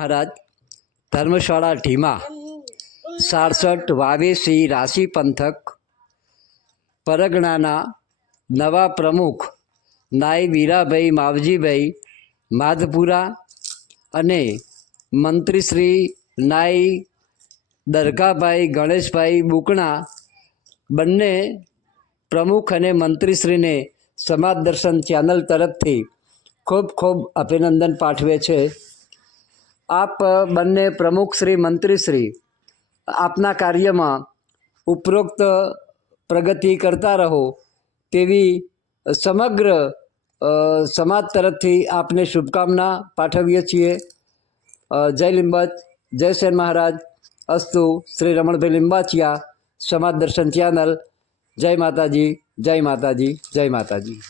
મહારાજ ધર્મશાળા ઢીમા 67 વાવેસી રાશિ પંથક પરગણાના નવા પ્રમુખ નાઈ વીરાભાઈ માવજીભાઈ માધપુરા અને મંત્રી શ્રી નાઈ દરગાભાઈ ગણેશભાઈ બુકણા બંને પ્રમુખ અને મંત્રીશ્રીને સમાજ દર્શન ચેનલ તરફથી ખૂબ ખૂબ અભિનંદન પાઠવે છે। આપ બંને પ્રમુખશ્રી મંત્રીશ્રી આપના કાર્યમાં ઉપરોક્ત પ્રગતિ કરતા રહો તેવી સમગ્ર સમાજ તરફથી આપને શુભકામના પાઠવીએ છીએ। જય લીંબચ, જય સેન મહારાજ, અસ્તુ। શ્રી રમણભાઈ લીંબાચિયા, સમાજ દર્શન ચેનલ। જય માતાજી, જય માતાજી, જય માતાજી।